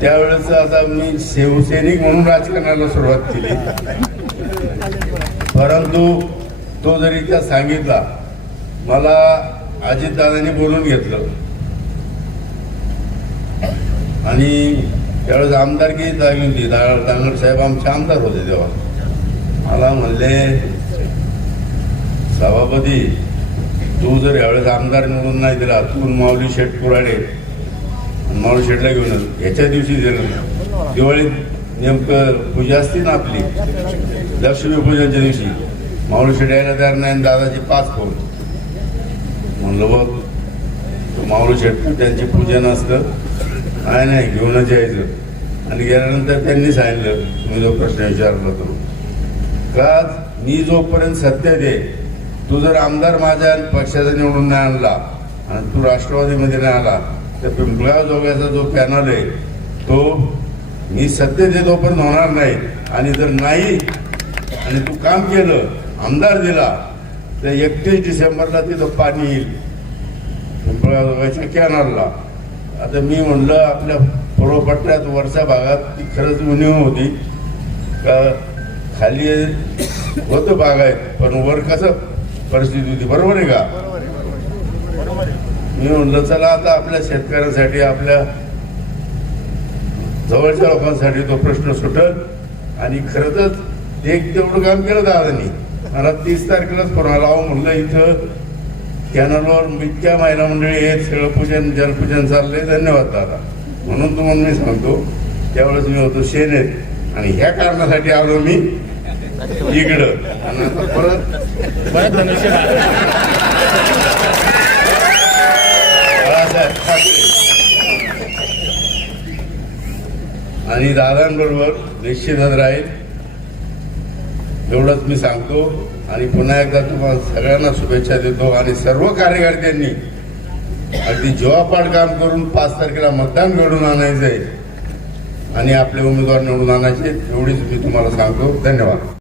त्यावेळेस आता मी शिवसैनिक म्हणून राजकारणाला सुरुवात केली, परंतु तो जरी त्या सांगितला, मला अजितदादांनी बोलून घेतलं आणि त्यावेळेस आमदारकी लागली होती. दांगड साहेब आमचे आमदार होते तेव्हा. मला म्हणले, सभापती तू जर यावेळेस आमदार निवडून नाही दिला, तू माऊली शेठ कुराडे माऊली शेठला घेऊन ह्याच्या दिवशी दिलं, दिवाळीत नेमकं पूजा असते ना आपली लक्ष्मीपूजनच्या दिवशी, माऊली शेठ यायला तयार नाही, दादाची 5 फोन. म्हणलं बघ माऊली शेठ त्यांची पूजन असतं, नाही घेऊनच यायचं. आणि गेल्यानंतर त्यांनी सांगितलं, तुम्ही जो प्रश्न विचारला तो का, मी जोपर्यंत सत्य दे, तू जर आमदार माझ्या पक्षाचा निवडून नाही आणला आणि तू राष्ट्रवादीमध्ये नाही आला, तर पिंपळगाव जोग्याचा जो पॅनल आहे तो मी सत्य दे तोपर्यंत होणार नाही. आणि जर नाही आणि तू काम केलं, आमदार दिला, तर 31 डिसेंबरला तिथं पाणी येईल पिंपळगाव जोग्याच्या कॅनलला. आता मी म्हणलं, आपल्या पूर्वपट्ट्यात वरच्या भागात ती खरंच उणीव होती का, खाली होतं बागायत, पण वर कसं परिस्थिती होती, बरोबर आहे का? मी म्हणलं चला आता आपल्या शेतकऱ्यांसाठी, आपल्या जवळच्या लोकांसाठी तो प्रश्न सुटल. आणि खरंच एक तेवढं काम केलं दादानी. मला 30 तारखेलाच फोन आला, म्हणलं इथं कॅनलवर इतक्या महिला मंडळी आहेत, सगळं पूजन जलपूजन चाललंय, धन्यवाद दादा. म्हणून तुम्हाला मी सांगतो, त्यावेळेस मी होतो सेनेत आणि ह्या कारणासाठी आलो मी इकडं. आणि आता परत आणि दादांबरोबर निश्चितच राहील, एवढंच मी सांगतो. आणि पुन्हा एकदा तुम्हाला सगळ्यांना शुभेच्छा देतो. आणि सर्व कार्यकर्त्यांनी अगदी जीवापाड काम करून 5 तारखेला मतदान घडवून आणायचंय आणि आपले उमेदवार निवडून आणायचे, एवढीच मी तुम्हाला सांगतो. धन्यवाद.